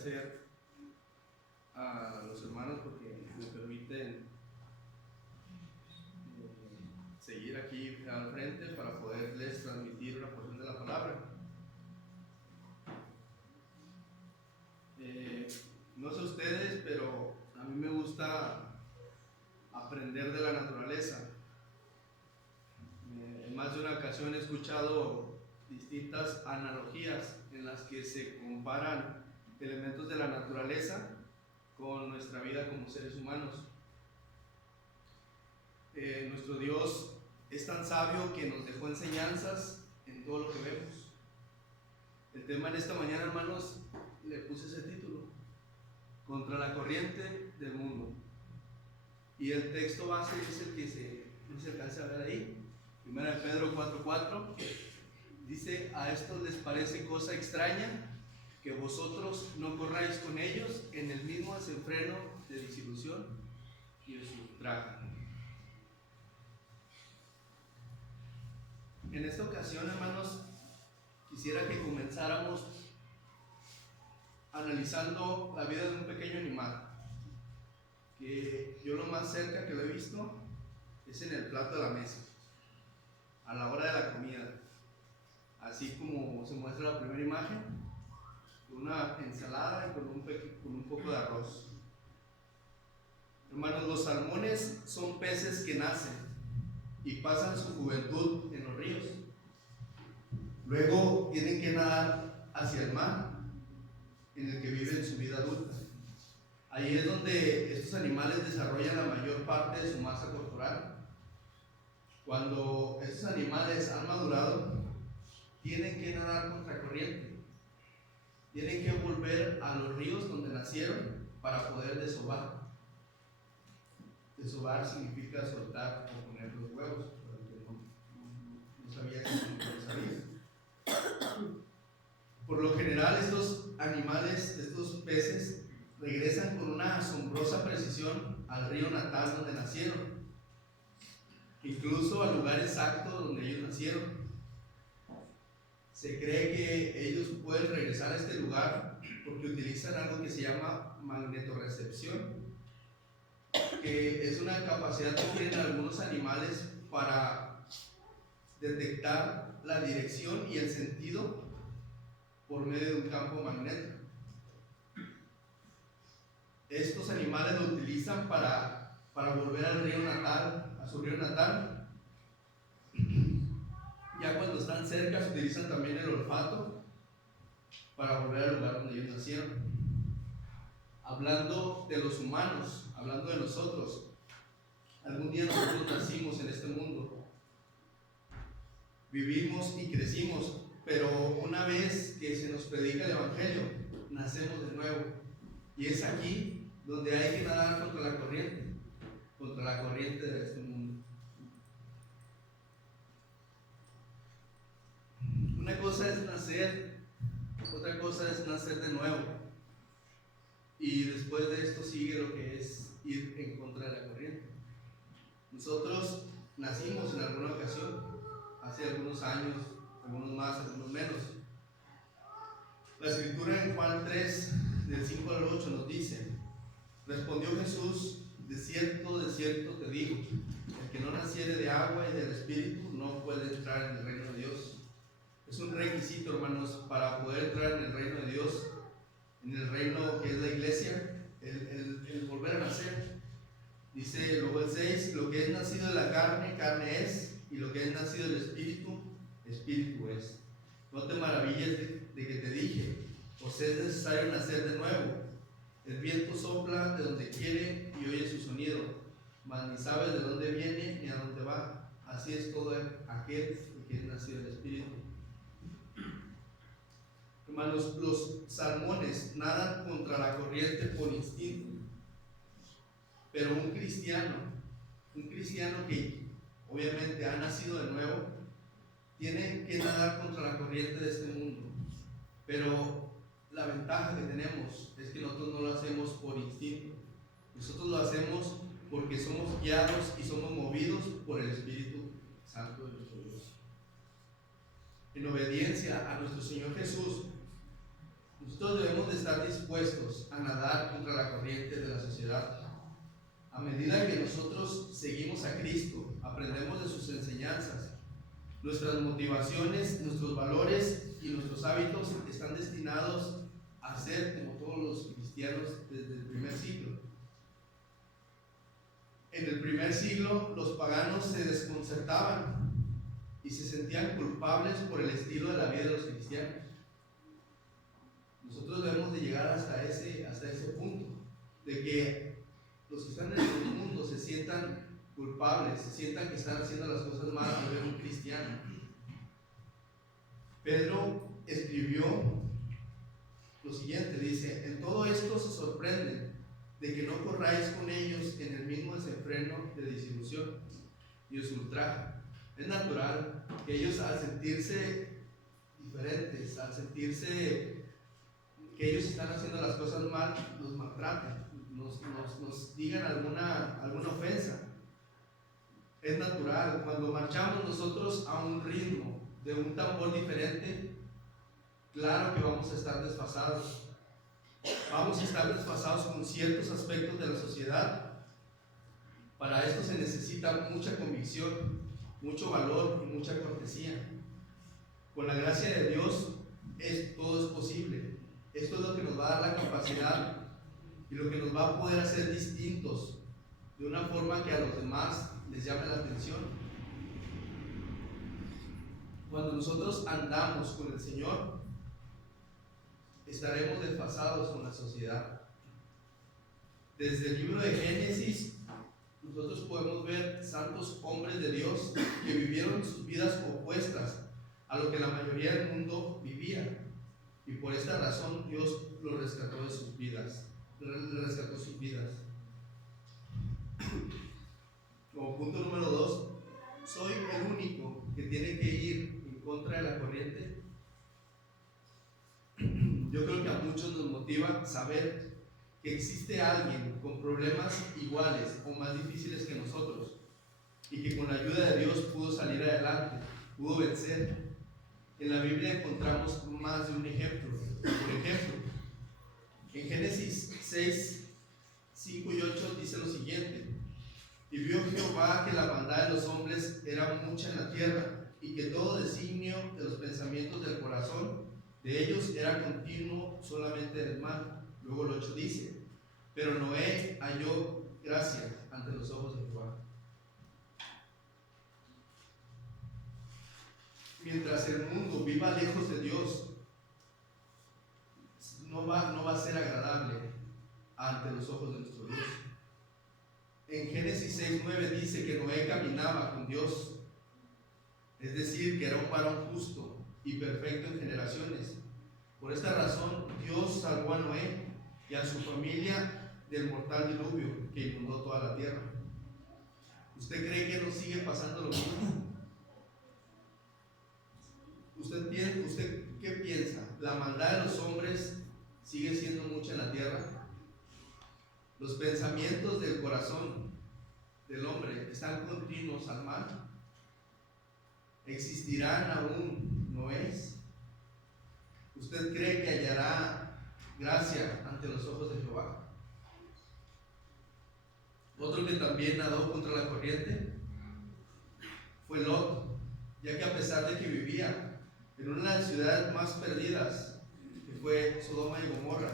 agradecer a los hermanos porque me permiten seguir aquí al frente para poderles transmitir una porción de la palabra. No sé ustedes, pero a mí me gusta aprender de la naturaleza. En más de una ocasión he escuchado distintas analogías en las que se comparan elementos de la naturaleza con nuestra vida como seres humanos. Nuestro Dios es tan sabio que nos dejó enseñanzas en todo lo que vemos. El tema en esta mañana, hermanos, le puse ese título: Contra la corriente del mundo. Y el texto base es el que no se alcanza a ver ahí. 1 Pedro 4:4 dice: a estos les parece cosa extraña que vosotros no corráis con ellos en el mismo desenfreno de disilusión y de ultraje. En esta ocasión, hermanos, quisiera que comenzáramos analizando la vida de un pequeño animal, que yo lo más cerca que lo he visto es en el plato de la mesa, a la hora de la comida, así como se muestra la primera imagen, con una ensalada y con un poco de arroz. Hermanos, los salmones son peces que nacen y pasan su juventud en los ríos. Luego tienen que nadar hacia el mar, en el que viven su vida adulta. Ahí es donde estos animales desarrollan la mayor parte de su masa corporal. Cuando estos animales han madurado, tienen que nadar contra corriente. Tienen que volver a los ríos donde nacieron para poder desovar. Desovar significa soltar o poner los huevos, para el que no sabía que no sabía. Por lo general, estos animales, estos peces, regresan con una asombrosa precisión al río natal donde nacieron, incluso al lugar exacto donde ellos nacieron. Se cree que ellos pueden regresar a este lugar porque utilizan algo que se llama magnetorrecepción, que es una capacidad que tienen algunos animales para detectar la dirección y el sentido por medio de un campo magnético. Estos animales lo utilizan para volver al río natal, a su río natal. Ya cuando están cerca, se utilizan también el olfato para volver al lugar donde ellos nacieron. Hablando de los humanos, hablando de nosotros, algún día nosotros nacimos en este mundo, vivimos y crecimos, pero una vez que se nos predica el Evangelio, nacemos de nuevo. Y es aquí donde hay que nadar contra la corriente de este mundo. Una cosa es nacer, otra cosa es nacer de nuevo. Y después de esto sigue lo que es ir en contra de la corriente. Nosotros nacimos en alguna ocasión, hace algunos años, algunos más, algunos menos. La escritura en Juan 3, del 5 al 8 nos dice: respondió Jesús: de cierto te digo, el que no naciere de agua y del Espíritu no puede entrar en el reino de Dios. Es un requisito, hermanos, para poder entrar en el reino de Dios, en el reino que es la iglesia, el volver a nacer. Dice luego el 6: lo que es nacido de la carne, carne es, y lo que es nacido del Espíritu, Espíritu es. No te maravilles de que te dije: os es necesario nacer de nuevo. El viento sopla de donde quiere y oye su sonido, mas ni sabes de dónde viene ni a dónde va. Así es todo aquel que es nacido del Espíritu. Hermanos, los salmones nadan contra la corriente por instinto, pero un cristiano que obviamente ha nacido de nuevo, tiene que nadar contra la corriente de este mundo. Pero la ventaja que tenemos es que nosotros no lo hacemos por instinto, nosotros lo hacemos porque somos guiados y somos movidos por el Espíritu Santo de nuestro Dios. En obediencia a nuestro Señor Jesús, Nosotros debemos de estar dispuestos a nadar contra la corriente de la sociedad. A medida que nosotros seguimos a Cristo, aprendemos de sus enseñanzas, nuestras motivaciones, nuestros valores y nuestros hábitos están destinados a ser como todos los cristianos desde el primer siglo. En el primer siglo los paganos se desconcertaban y se sentían culpables por el estilo de la vida de los cristianos. Nosotros debemos de llegar hasta ese punto, de que los que están en el mundo se sientan culpables, se sientan que están haciendo las cosas mal al ver un cristiano. Pedro escribió lo siguiente, dice: en todo esto se sorprenden de que no corráis con ellos en el mismo desenfreno de disilusión y os ultraje. Es natural que ellos, al sentirse diferentes, al sentirse que ellos están haciendo las cosas mal, nos maltraten, nos digan alguna ofensa. Es natural. Cuando marchamos nosotros a un ritmo de un tambor diferente, claro que vamos a estar desfasados. Vamos a estar desfasados con ciertos aspectos de la sociedad. Para esto se necesita mucha convicción, mucho valor y mucha cortesía. Con la gracia de Dios todo es posible. Esto es lo que nos va a dar la capacidad y lo que nos va a poder hacer distintos de una forma que a los demás les llame la atención. Cuando nosotros andamos con el Señor, estaremos desfasados con la sociedad. Desde el libro de Génesis, nosotros podemos ver santos hombres de Dios que vivieron sus vidas opuestas a lo que la mayoría del mundo vivía. Y por esta razón Dios los rescató de sus vidas. Rescató sus vidas. Como punto número 2, ¿soy el único que tiene que ir en contra de la corriente? Yo creo que a muchos nos motiva saber que existe alguien con problemas iguales o más difíciles que nosotros y que con la ayuda de Dios pudo salir adelante, pudo vencer. En la Biblia encontramos más de un ejemplo. Por ejemplo, en Génesis 6, 5 y 8 dice lo siguiente: y vio Jehová que la maldad de los hombres era mucha en la tierra, y que todo designio de los pensamientos del corazón de ellos era continuo solamente del mal. Luego el 8 dice: pero Noé halló gracia ante los ojos de Jehová. Mientras el mundo viva lejos de Dios, no va a ser agradable ante los ojos de nuestro Dios. En Génesis 6:9 dice que Noé caminaba con Dios, es decir, que era un varón justo y perfecto en generaciones. Por esta razón Dios salvó a Noé y a su familia del mortal diluvio que inundó toda la tierra. ¿Usted cree que no sigue pasando lo mismo? ¿Usted qué piensa? ¿La maldad de los hombres sigue siendo mucha en la tierra? ¿Los pensamientos del corazón del hombre están continuos al mal? ¿Existirán aún Noés? ¿Usted cree que hallará gracia ante los ojos de Jehová? Otro que también nadó contra la corriente fue Lot, ya que a pesar de que vivía en una de las ciudades más perdidas, que fue Sodoma y Gomorra,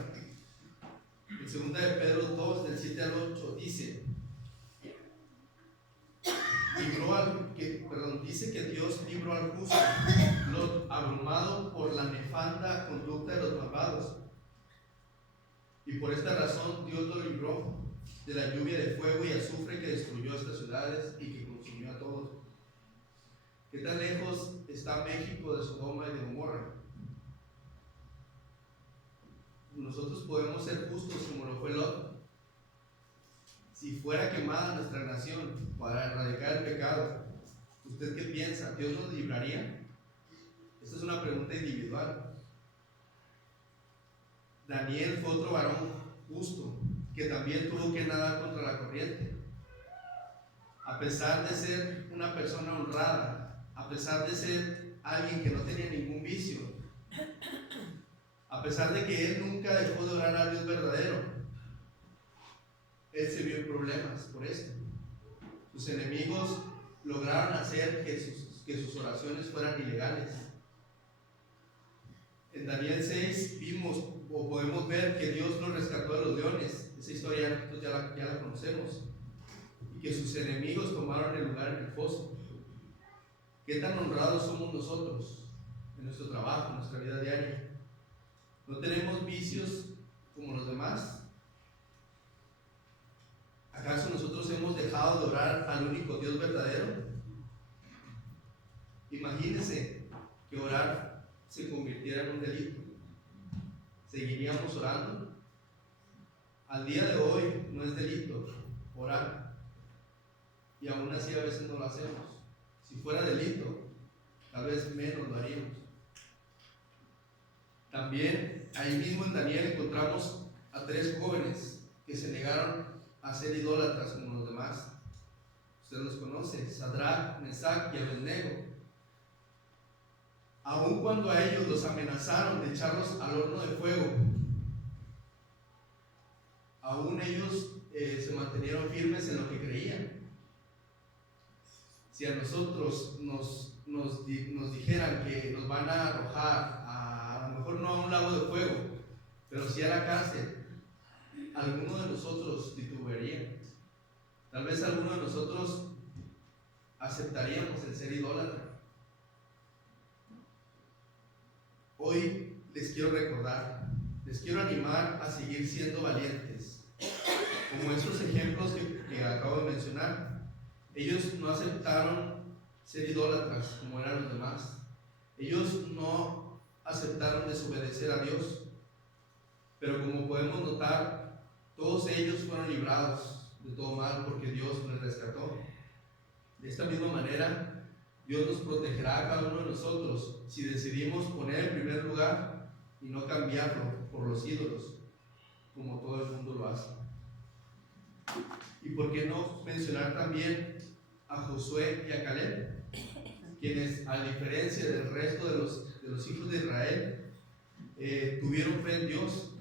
en 2 de Pedro 2, del 7 al 8, dice que Dios libró al justo Lot, abrumado por la nefanda conducta de los malvados, y por esta razón Dios lo libró de la lluvia de fuego y azufre que destruyó estas ciudades y que consumió a todos. ¿Qué tan lejos está México de Sodoma y de Gomorra? Nosotros podemos ser justos como lo fue Lot. Si fuera quemada nuestra nación para erradicar el pecado, ¿usted qué piensa? ¿Dios nos libraría? Esta es una pregunta individual. Daniel fue otro varón justo que también tuvo que nadar contra la corriente. A pesar de ser una persona honrada, a pesar de ser alguien que no tenía ningún vicio, a pesar de que él nunca dejó de orar al Dios verdadero, él se vio en problemas por esto. Sus enemigos lograron hacer que sus oraciones fueran ilegales. En Daniel 6 vimos o podemos ver que Dios lo rescató de los leones. Esa historia ya la conocemos. Y que sus enemigos tomaron el lugar en el foso. ¿Qué tan honrados somos nosotros en nuestro trabajo, en nuestra vida diaria? ¿No tenemos vicios como los demás? ¿Acaso nosotros hemos dejado de orar al único Dios verdadero? Imagínense que orar se convirtiera en un delito. ¿Seguiríamos orando? Al día de hoy no es delito orar, y aún así a veces no lo hacemos. Si fuera delito, tal vez menos lo haríamos. También ahí mismo en Daniel encontramos a 3 jóvenes que se negaron a ser idólatras como los demás. Usted los conoce: Sadrach, Mesach y Abednego. Aun cuando a ellos los amenazaron de echarlos al horno de fuego, aún ellos se mantenieron firmes en lo que creían. Si a nosotros nos dijeran que nos van a arrojar a lo mejor no a un lago de fuego, pero sí a la cárcel, alguno de nosotros titubearía. Tal vez alguno de nosotros aceptaríamos el ser idólatra. Hoy les quiero recordar, les quiero animar a seguir siendo valientes, como estos ejemplos que acabo de mencionar. Ellos no aceptaron ser idólatras como eran los demás. Ellos no aceptaron desobedecer a Dios. Pero como podemos notar, todos ellos fueron librados de todo mal porque Dios les rescató. De esta misma manera, Dios nos protegerá a cada uno de nosotros si decidimos poner en primer lugar y no cambiarlo por los ídolos, como todo el mundo lo hace. ¿Y por qué no mencionar también a Josué y a Caleb, quienes, a diferencia del resto de los hijos de Israel, tuvieron fe en Dios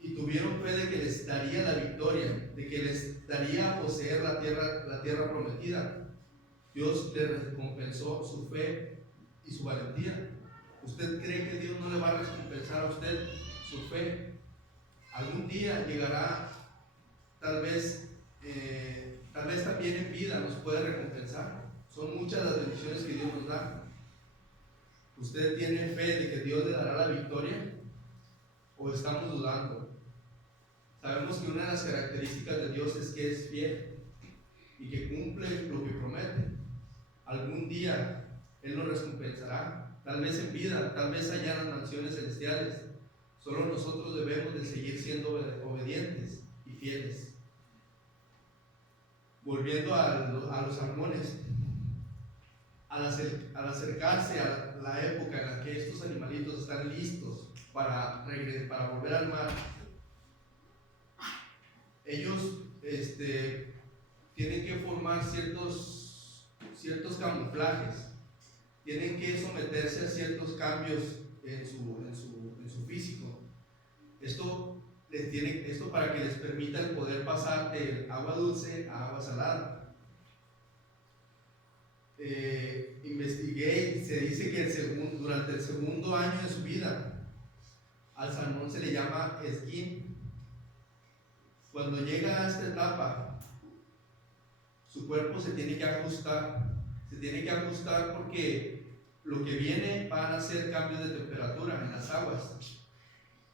y tuvieron fe de que les daría la victoria, de que les daría a poseer la tierra prometida? Dios les recompensó su fe y su valentía. ¿Usted cree que Dios no le va a recompensar a usted su fe? Algún día llegará, tal vez también en vida nos puede recompensar. Son muchas las bendiciones que Dios nos da. ¿Usted tiene fe de que Dios le dará la victoria? ¿O estamos dudando? Sabemos que una de las características de Dios es que es fiel y que cumple lo que promete. Algún día Él nos recompensará, tal vez en vida, tal vez allá en las mansiones celestiales. Solo nosotros debemos de seguir siendo obedientes y fieles. Volviendo a los salmones, al acercarse a la época en la que estos animalitos están listos para volver al mar, ellos tienen que formar ciertos camuflajes, tienen que someterse a ciertos cambios en su físico. Esto para que les permita el poder pasar de agua dulce a agua salada. Investigué y se dice que durante el segundo año de su vida al salmón se le llama esquín. Cuando llega a esta etapa, su cuerpo se tiene que ajustar porque lo que viene van a ser cambios de temperatura en las aguas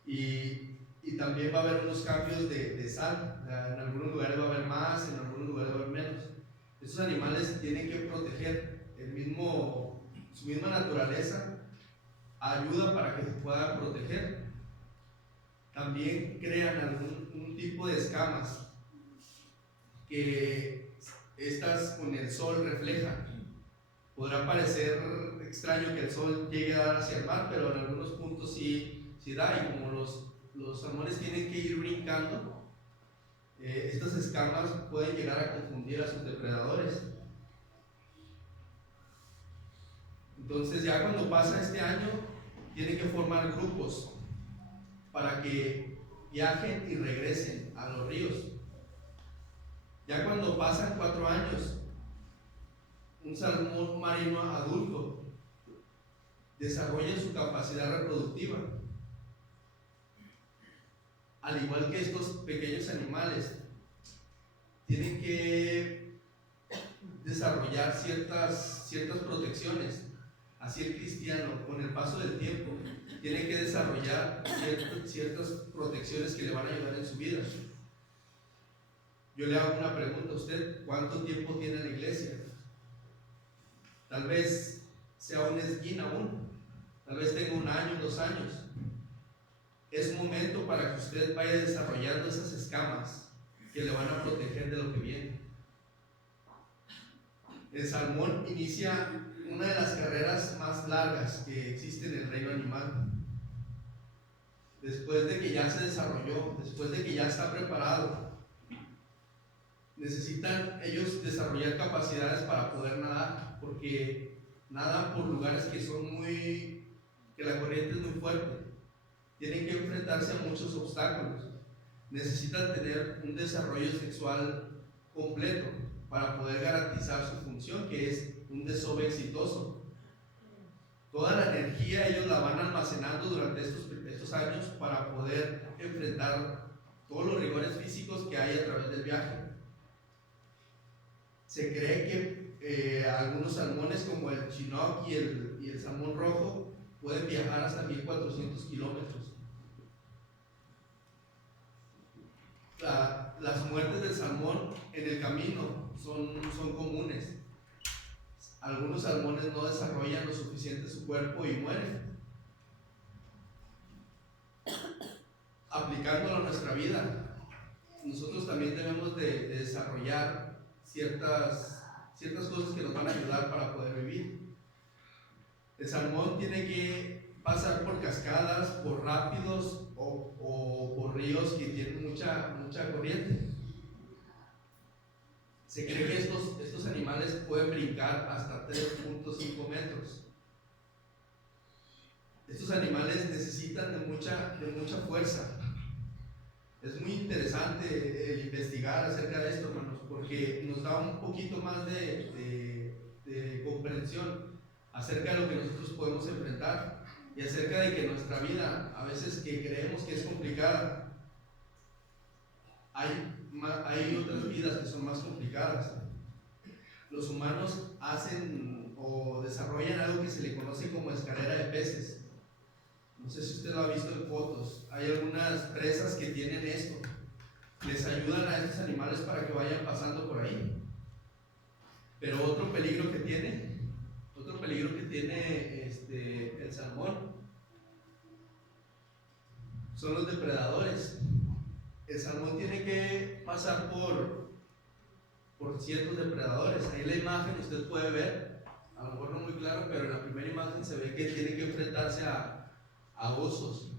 y también va a haber unos cambios de sal. En algunos lugares va a haber más, en algunos lugares va a haber menos. Estos animales se tienen que proteger. Su misma naturaleza ayuda para que se puedan proteger. También crean un tipo de escamas que estas con el sol reflejan. Podrá parecer extraño que el sol llegue a dar hacia el mar, pero en algunos puntos sí da, y como los salmones tienen que ir brincando, estas escamas pueden llegar a confundir a sus depredadores. Entonces ya cuando pasa este año tienen que formar grupos para que viajen y regresen a los ríos. Ya cuando pasan 4 años, un salmón marino adulto desarrolla su capacidad reproductiva. Al igual que estos pequeños animales, tienen que desarrollar ciertas protecciones. Así el cristiano, con el paso del tiempo, tiene que desarrollar ciertas protecciones que le van a ayudar en su vida. Yo le hago una pregunta a usted: ¿cuánto tiempo tiene la iglesia? Tal vez sea un esguín aún, tal vez tenga 1 año, 2 años. Es momento para que usted vaya desarrollando esas escamas que le van a proteger de lo que viene. El salmón inicia una de las carreras más largas que existe en el reino animal. Después de que ya se desarrolló, después de que ya está preparado, necesitan ellos desarrollar capacidades para poder nadar, porque nadan por lugares que la corriente es muy fuerte. Tienen que enfrentarse a muchos obstáculos. Necesitan tener un desarrollo sexual completo para poder garantizar su función, que es un desove exitoso. Toda la energía ellos la van almacenando durante estos años para poder enfrentar todos los rigores físicos que hay a través del viaje. Se cree que algunos salmones, como el chinook y el salmón rojo, pueden viajar hasta 1400 kilómetros. Las muertes del salmón en el camino son comunes. Algunos salmones no desarrollan lo suficiente su cuerpo y mueren. Aplicándolo a nuestra vida, nosotros también debemos de desarrollar ciertas cosas que nos van a ayudar para poder vivir. El salmón tiene que pasar por cascadas, por rápidos o por ríos que tienen mucha corriente. Se cree que estos animales pueden brincar hasta 3.5 metros. Estos animales necesitan de mucha fuerza. Es muy interesante el investigar acerca de esto, hermanos, porque nos da un poquito más de comprensión acerca de lo que nosotros podemos enfrentar y acerca de que nuestra vida, a veces que creemos que es complicada, hay otras vidas que son más complicadas. Los humanos hacen o desarrollan algo que se le conoce como escalera de peces. No sé si usted lo ha visto en fotos. Hay algunas presas que tienen esto. Les ayudan a estos animales para que vayan pasando por ahí. Pero otro peligro que tiene el salmón son los depredadores. El salmón tiene que pasar por ciertos depredadores. Ahí en la imagen usted puede ver, a lo mejor no muy claro, pero en la primera imagen se ve que tiene que enfrentarse a osos,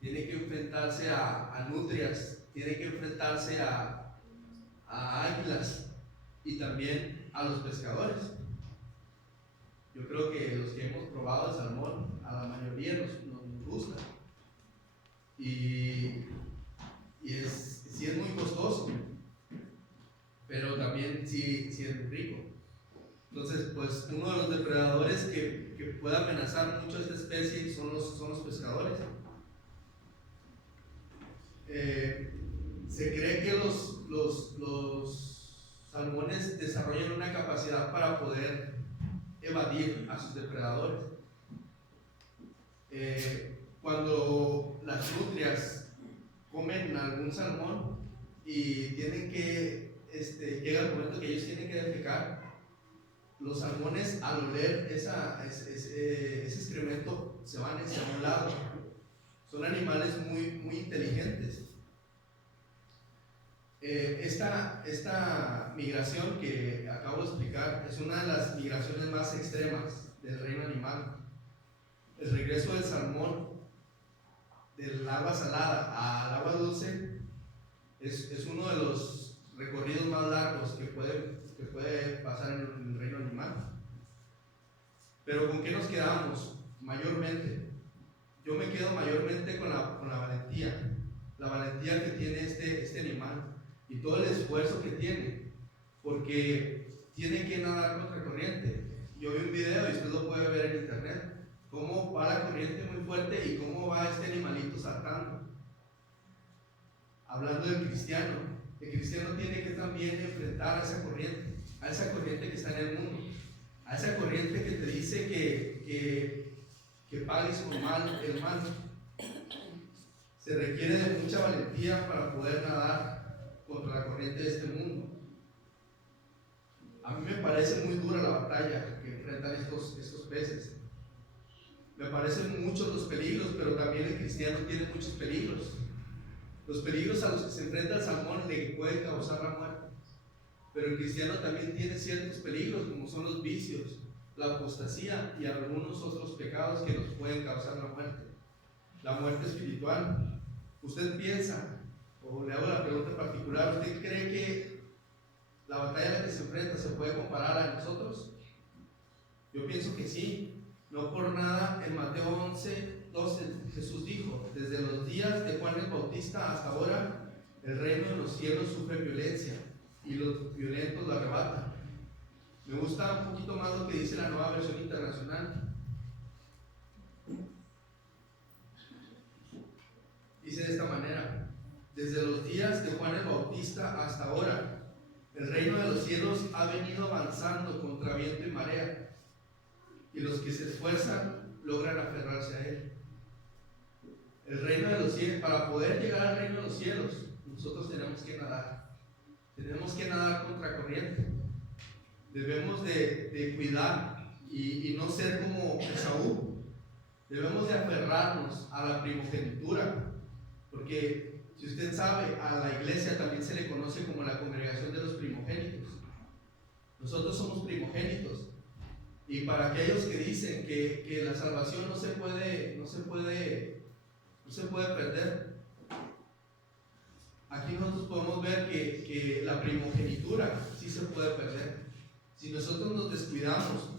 tiene que enfrentarse a nutrias, tiene que enfrentarse a águilas y también a los pescadores. Yo creo que los que hemos probado el salmón, a la mayoría nos gusta. Y sí es muy costoso, pero también sí es rico. Entonces, pues uno de los depredadores que puede amenazar mucho a esta especie son los pescadores. Se cree que los salmones desarrollan una capacidad para poder evadir a sus depredadores. Cuando las nutrias comen algún salmón y tienen que, llega el momento que ellos tienen que defecar, los salmones al oler ese excremento se van hacia un lado. Son animales muy inteligentes. Esta migración que acabo de explicar es una de las migraciones más extremas del reino animal. El regreso del salmón del agua salada al agua dulce es uno de los recorridos más largos que puede pasar en el reino animal. Pero ¿con qué nos quedamos mayormente? yo me quedo mayormente con la valentía que tiene este animal y todo el esfuerzo que tiene, porque tiene que nadar contra corriente. Yo vi un video y usted lo puede ver en internet, cómo va la corriente muy fuerte y cómo va este animalito saltando. Hablando del cristiano, el cristiano tiene que también enfrentar a esa corriente que está en el mundo, a esa corriente que te dice que pagues con el mal. Se requiere de mucha valentía para poder nadar contra la corriente de este mundo. A mí me parece muy dura la batalla que enfrentan estos peces. Me parecen muchos los peligros, pero también el cristiano tiene muchos peligros. Los peligros a los que se enfrenta el salmón le pueden causar la muerte, pero el cristiano también tiene ciertos peligros, como son los vicios, la apostasía y algunos otros pecados que nos pueden causar la muerte espiritual. ¿Usted piensa, o le hago la pregunta en particular, usted cree que la batalla a la que se enfrenta se puede comparar a nosotros? Yo pienso que sí. No por nada en Mateo 11:12 Jesús dijo: desde los días de Juan el Bautista hasta ahora, el reino de los cielos sufre violencia y los violentos la arrebatan. Me gusta un poquito más lo que dice la Nueva Versión Internacional. Dice de esta manera: desde los días de Juan el Bautista hasta ahora, el reino de los cielos ha venido avanzando contra viento y marea, y los que se esfuerzan logran aferrarse a él. El reino de los cielos, para poder llegar al reino de los cielos, nosotros tenemos que nadar contra corriente. Debemos de cuidar y no ser como Esaú. Debemos de aferrarnos a la primogenitura, porque si usted sabe, a la iglesia también se le conoce como la congregación de los primogénitos. Nosotros somos primogénitos. Y para aquellos que dicen que la salvación no se puede perder, aquí nosotros podemos ver que la primogenitura sí se puede perder. Si nosotros nos descuidamos,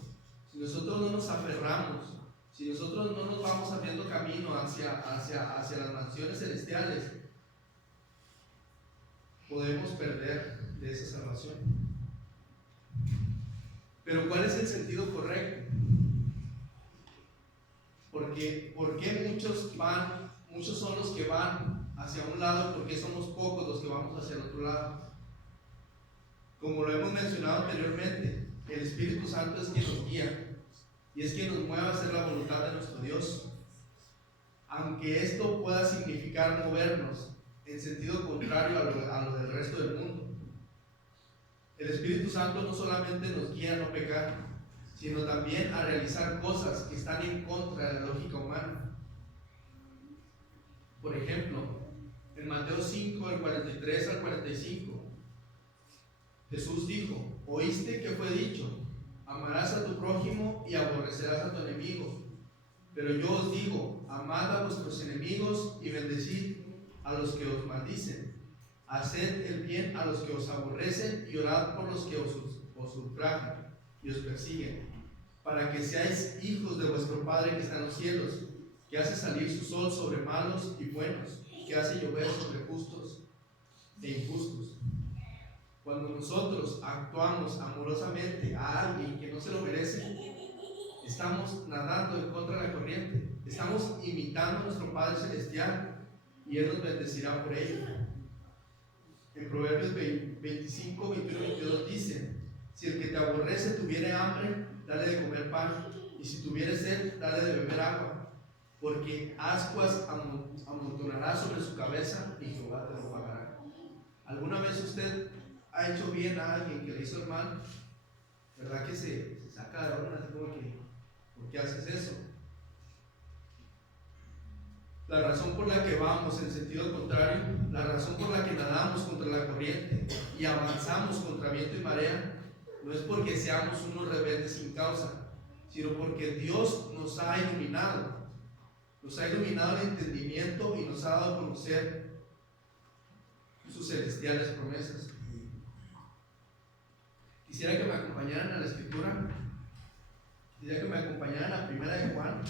si nosotros no nos aferramos, si nosotros no nos vamos abriendo camino hacia las mansiones celestiales, podemos perder de esa salvación. Pero ¿cuál es el sentido correcto? Porque ¿por qué muchos son los que van hacia un lado y por qué somos pocos los que vamos hacia el otro lado? Como lo hemos mencionado anteriormente, el Espíritu Santo es quien nos guía y es quien nos mueve a hacer la voluntad de nuestro Dios. Aunque esto pueda significar movernos en sentido contrario a lo del resto del mundo, el Espíritu Santo no solamente nos guía a no pecar, sino también a realizar cosas que están en contra de la lógica humana. Por ejemplo, en Mateo 5, del 43 al 45, Jesús dijo: oíste que fue dicho, amarás a tu prójimo y aborrecerás a tu enemigo. Pero yo os digo, amad a vuestros enemigos y bendecid a los que os maldicen. Haced el bien a los que os aborrecen y orad por los que os ultrajan y os persiguen, para que seáis hijos de vuestro Padre que está en los cielos, que hace salir su sol sobre malos y buenos, que hace llover sobre justos e injustos. Cuando nosotros actuamos amorosamente a alguien que no se lo merece, estamos nadando en contra de la corriente, estamos imitando a nuestro Padre Celestial y Él nos bendecirá por ello. En Proverbios 25, 21 y 22 dice: si el que te aborrece tuviere hambre, dale de comer pan, y si tuviere sed, dale de beber agua, porque ascuas amontonará sobre su cabeza y Jehová te lo pagará. ¿Alguna vez usted ha hecho bien a alguien que le hizo el mal? ¿Verdad que se saca de onda? ¿Por qué haces eso? La razón por la que vamos en sentido contrario, la razón por la que nadamos contra la corriente y avanzamos contra viento y marea, no es porque seamos unos rebeldes sin causa, sino porque Dios nos ha iluminado el entendimiento y nos ha dado a conocer sus celestiales promesas. Quisiera que me acompañaran a la escritura, quisiera que me acompañaran a 1 de Juan.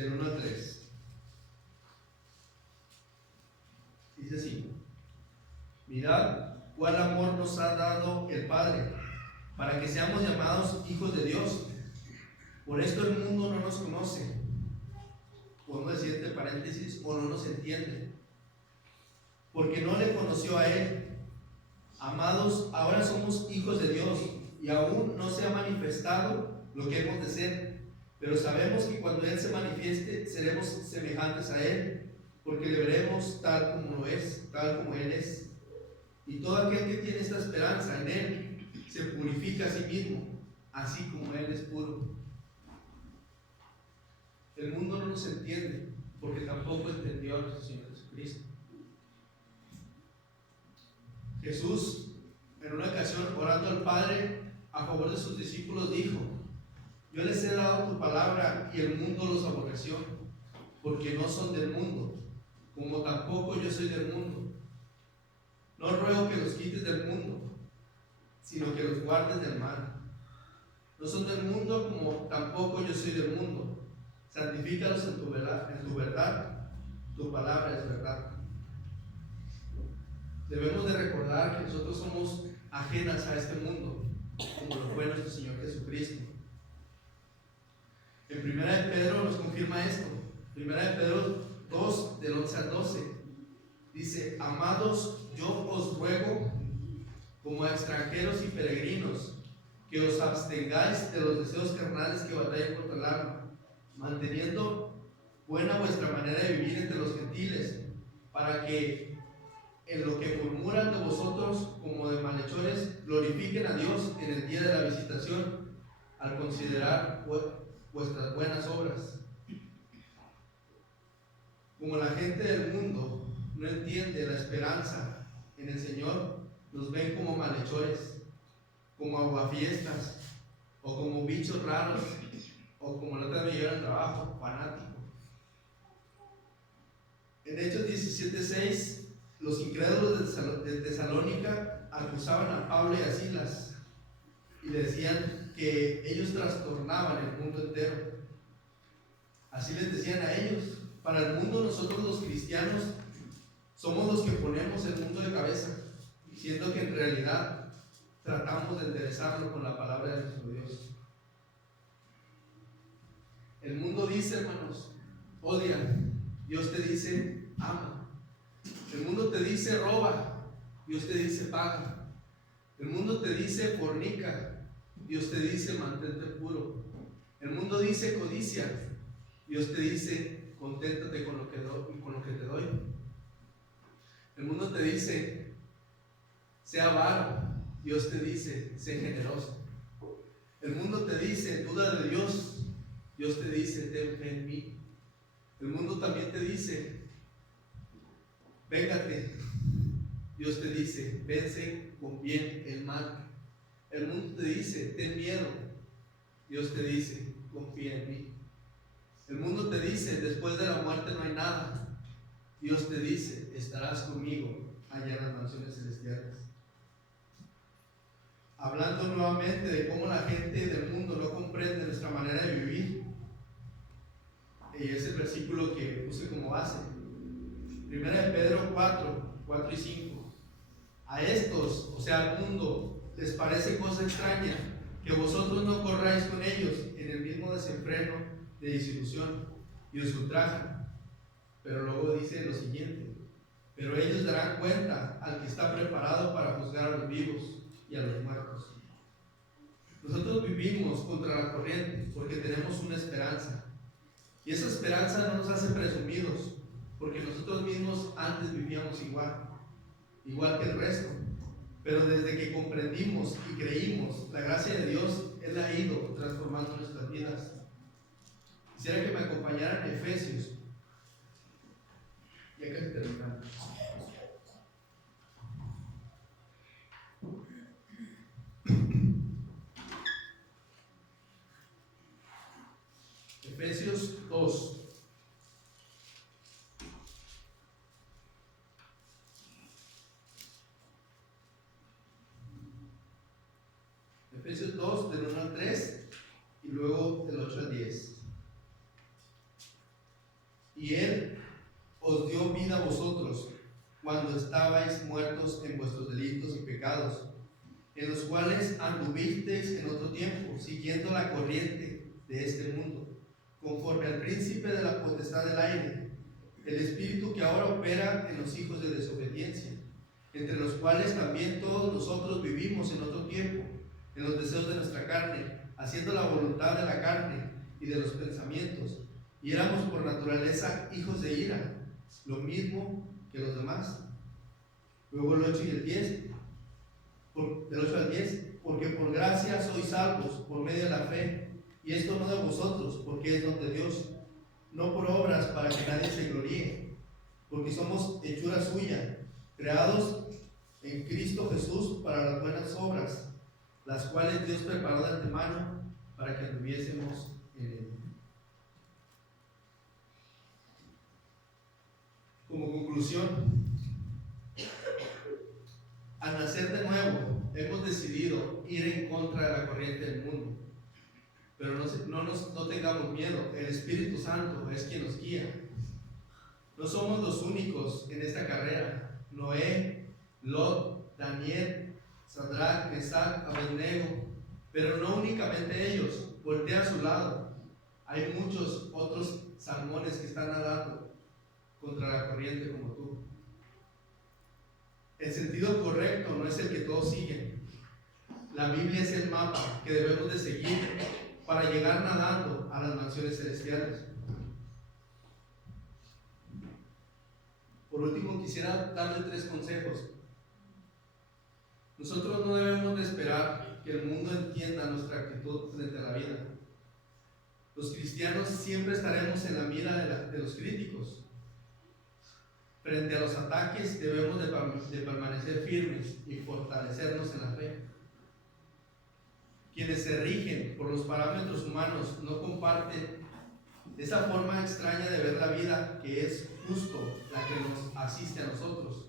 del 1 al 3. Dice así: mirad cuál amor nos ha dado el Padre, para que seamos llamados hijos de Dios. Por esto el mundo no nos conoce, podemos decir entre paréntesis, o no nos entiende, porque no le conoció a Él. Amados, ahora somos hijos de Dios, y aún no se ha manifestado lo que hemos de ser, pero sabemos que cuando Él se manifieste, seremos semejantes a Él, porque le veremos tal como lo es, tal como Él es. Y todo aquel que tiene esta esperanza en Él, se purifica a sí mismo, así como Él es puro. El mundo no nos entiende, porque tampoco entendió a nuestro Señor Jesucristo. Jesús, en una ocasión, orando al Padre a favor de sus discípulos, dijo: yo les he dado tu palabra y el mundo los aborreció, porque no son del mundo, como tampoco yo soy del mundo. No ruego que los quites del mundo, sino que los guardes del mal. No son del mundo, como tampoco yo soy del mundo. Santifícalos en tu verdad, tu palabra es verdad. Debemos de recordar que nosotros somos ajenas a este mundo, como lo fue nuestro Señor Jesucristo. En 1 de Pedro nos confirma esto. 1 de Pedro 2, del 11 al 12, dice: amados, yo os ruego, como a extranjeros y peregrinos, que os abstengáis de los deseos carnales que batallan contra el alma, manteniendo buena vuestra manera de vivir entre los gentiles, para que en lo que murmuran de vosotros como de malhechores, glorifiquen a Dios en el día de la visitación, al considerar vuestras buenas obras. Como la gente del mundo no entiende la esperanza en el Señor, nos ven como malhechores, como aguafiestas, o como bichos raros, o como la otra me lleva al trabajo, fanático. En Hechos 17:6, los incrédulos de Tesalónica acusaban a Pablo y a Silas y decían que ellos trastornaban el mundo entero. Así les decían a ellos. Para el mundo, nosotros los cristianos somos los que ponemos el mundo de cabeza, siendo que en realidad tratamos de enderezarlo con la palabra de nuestro Dios. El mundo dice, hermanos, odia. Dios te dice, ama. El mundo te dice, roba. Dios te dice, paga. El mundo te dice, fornica. Dios te dice, mantente puro. El mundo dice, codicia. Dios te dice, conténtate con lo que te doy. El mundo te dice, sea avaro. Dios te dice, sé generoso. El mundo te dice, duda de Dios. Dios te dice, ten fe en mí. El mundo también te dice, véngate. Dios te dice, vence con bien el mal. El mundo te dice, ten miedo. Dios te dice, confía en mí. El mundo te dice, después de la muerte no hay nada. Dios te dice, estarás conmigo allá en las mansiones celestiales. Hablando nuevamente de cómo la gente del mundo no comprende nuestra manera de vivir, y es el versículo que puse como base. 1 de Pedro 4 y 5. A estos, o sea al mundo, les parece cosa extraña que vosotros no corráis con ellos en el mismo desenfreno de disilusión y os ultrajan. Pero luego dice lo siguiente: pero ellos darán cuenta al que está preparado para juzgar a los vivos y a los muertos. Nosotros vivimos contra la corriente porque tenemos una esperanza, y esa esperanza no nos hace presumidos, porque nosotros mismos antes vivíamos igual que el resto, pero desde que comprendimos y creímos la gracia de Dios, Él ha ido transformando nuestras vidas. Quisiera que me acompañaran en Efesios, ya casi terminamos. Efesios 2. Efesios 2, del 1 al 3 y luego del 8 al 10. cuando estabais muertos en vuestros delitos y pecados, en los cuales anduvisteis en otro tiempo, siguiendo la corriente de este mundo, conforme al príncipe de la potestad del aire, el espíritu que ahora opera en los hijos de desobediencia, entre los cuales también todos nosotros vivimos en otro tiempo, en los deseos de nuestra carne, haciendo la voluntad de la carne y de los pensamientos, y éramos por naturaleza hijos de ira, lo mismo que los demás. Luego el 8 y el 10, del 8 al 10, porque por gracia sois salvos por medio de la fe, y esto no de vosotros, porque es don de Dios, no por obras para que nadie se gloríe, porque somos hechura suya, creados en Cristo Jesús para las buenas obras, las cuales Dios preparó de antemano para que anduviésemos en él. Como conclusión, al nacer de nuevo, hemos decidido ir en contra de la corriente del mundo. Pero no tengamos miedo, el Espíritu Santo es quien nos guía. No somos los únicos en esta carrera. Noé, Lot, Daniel, Sadrach, Mesach, Abednego, pero no únicamente ellos. Voltea a su lado. Hay muchos otros salmones que están nadando contra la corriente como tú. El sentido correcto no es el que todos siguen. La Biblia es el mapa que debemos de seguir para llegar nadando a las mansiones celestiales. Por último, quisiera darle 3 consejos. Nosotros no debemos de esperar que el mundo entienda nuestra actitud frente a la vida. Los cristianos siempre estaremos en la mira de los críticos. Frente a los ataques debemos de permanecer firmes y fortalecernos en la fe. Quienes se rigen por los parámetros humanos no comparten esa forma extraña de ver la vida que es justo la que nos asiste a nosotros.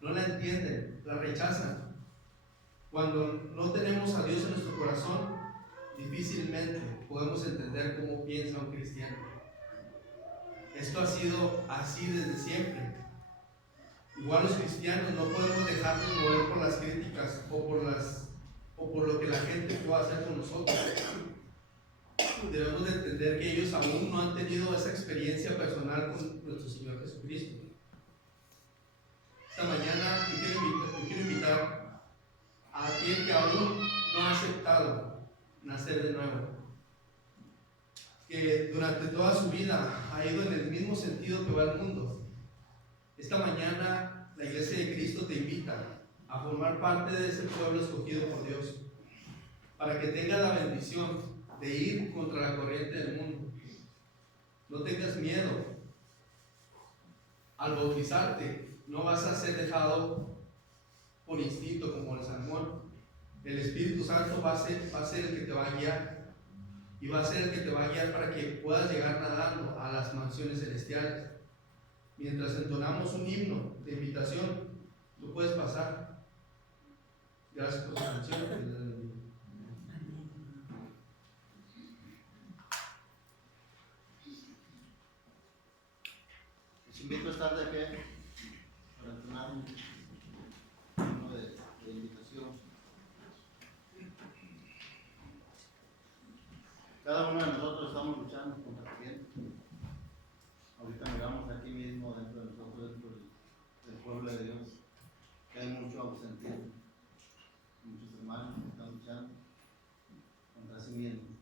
No la entienden, la rechazan. Cuando no tenemos a Dios en nuestro corazón, difícilmente podemos entender cómo piensa un cristiano. Esto ha sido así desde siempre. Igual los cristianos no podemos dejarnos mover por las críticas o por lo que la gente pueda hacer con nosotros. Debemos de entender que ellos aún no han tenido esa experiencia personal con nuestro Señor Jesucristo. Esta mañana yo quiero invitar a aquel que aún no ha aceptado nacer de nuevo, que durante toda su vida ha ido en el mismo sentido que va el mundo. Esta mañana la Iglesia de Cristo te invita a formar parte de ese pueblo escogido por Dios, para que tenga la bendición de ir contra la corriente del mundo. No tengas miedo. Al bautizarte, no vas a ser dejado por instinto como el salmón. El Espíritu Santo va a ser el que te va a guiar, y va a ser el que te va a guiar para que puedas llegar nadando a las mansiones celestiales. Mientras entonamos un himno de invitación, tú puedes pasar. Gracias por su atención. Les invito a estar de pie para entonar un himno de invitación. Cada uno de nosotros estamos luchando contra quién. Ahorita miramos aquí mismo dentro de nosotros, dentro del pueblo de Dios, que hay mucho ausentismo, muchos hermanos que están luchando contra sí mismos,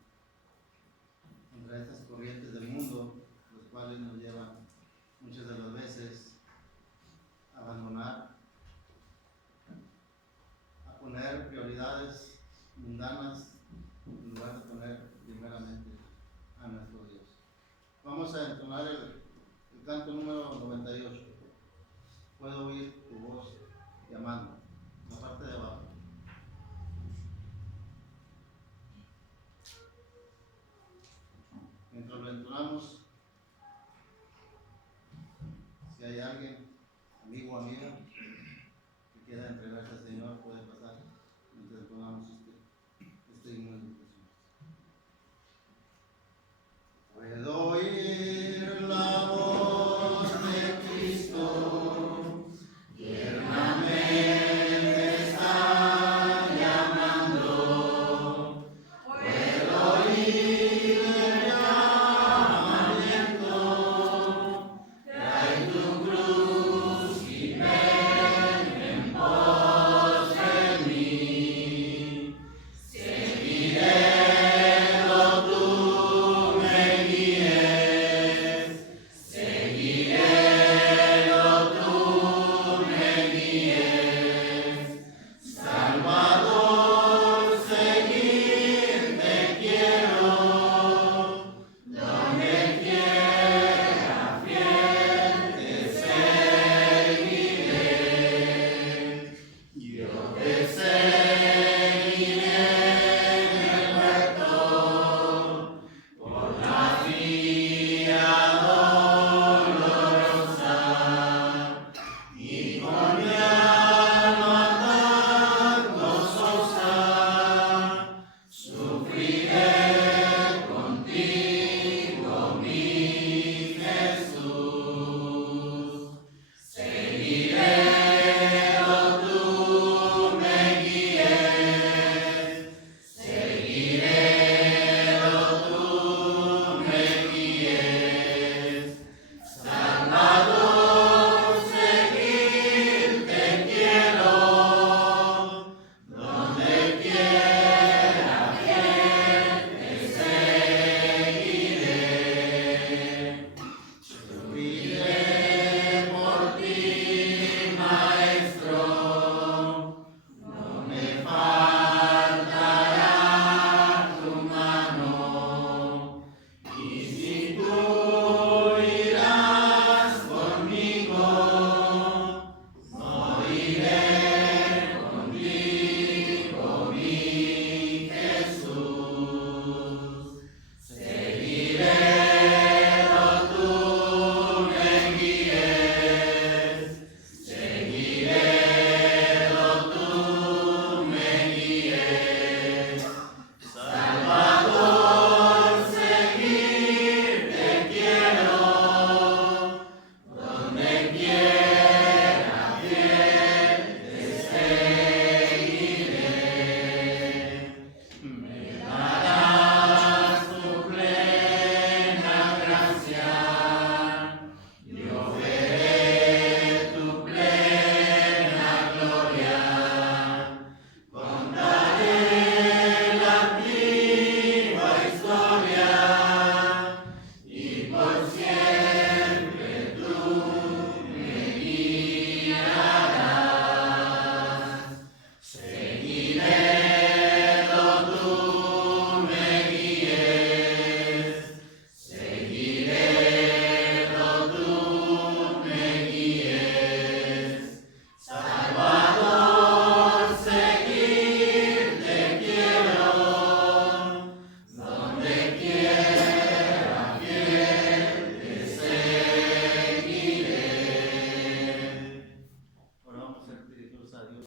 contra estas corrientes del mundo, los cuales nos llevan muchas de las veces a abandonar, a poner prioridades mundanas en lugar de poner primeramente a nuestro Dios. Vamos a entonar el canto número 98. Puedo oír tu voz llamando, la parte de abajo. Mientras lo entonamos, si hay alguien, amigo o amiga, que quiera entregarse al Señor, puede pasar mientras entonamos.